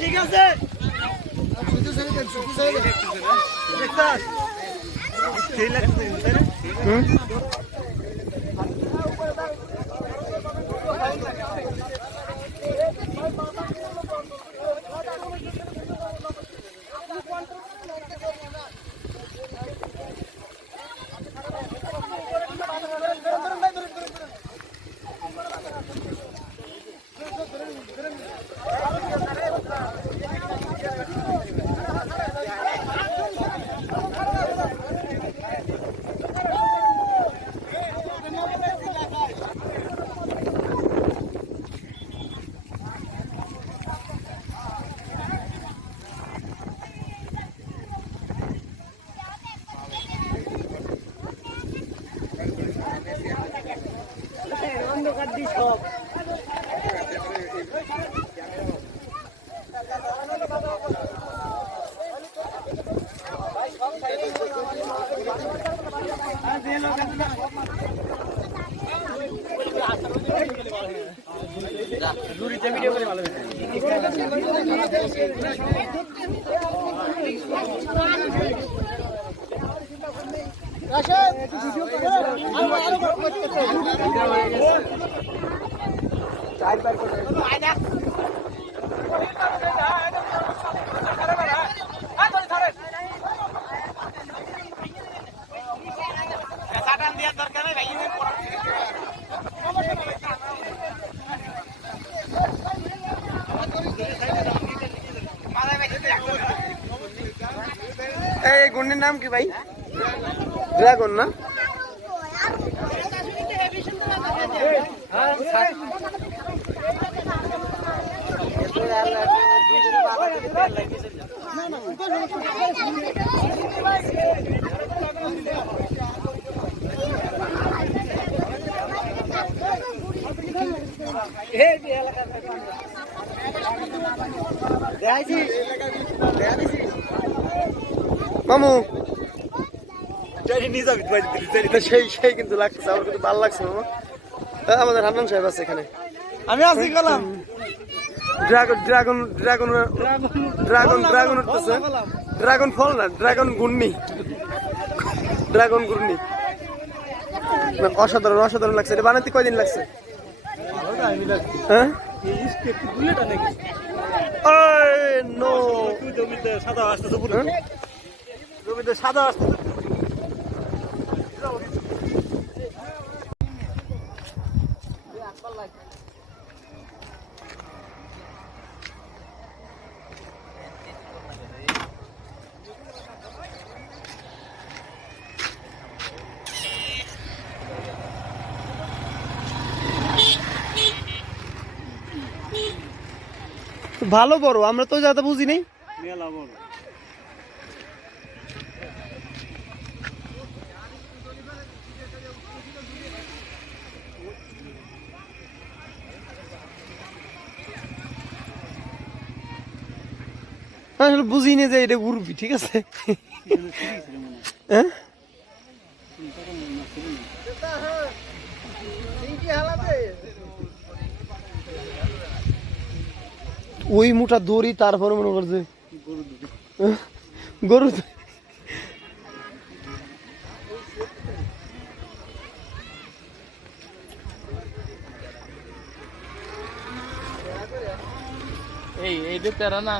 ঠিক আছে গুন্ডির নাম কি ভাই? ড্রাগন না? মামু সেই কিন্তু লাগছে, আমার কিন্তু ভালো লাগছে মামা। আমাদের হান্নান সাহেব আছে এখানে, আমি আছি গেলাম। Dragon dragon dragon dragon dragon উঠতেছে, ড্রাগন ফল না, ড্রাগন ঘূর্ণি, ড্রাগন ঘূর্ণি। অসাধারণ অসাধারণ লাগছে। এটা বানাতে কয়দিন লাগছে? হ্যাঁ জমিতে সাদা আসতেছে, জমিতে সাদা আসতেছে। ভালো বড়, আমরা তো যাতে বুঝি নেই। মেলা বড়। আসলে বুঝিনি যে এটা উড়বি, ঠিক আছে। হ্যাঁ ওই মোটা দড়ি, তারপরে মনে করছে গরু। এই তেরা না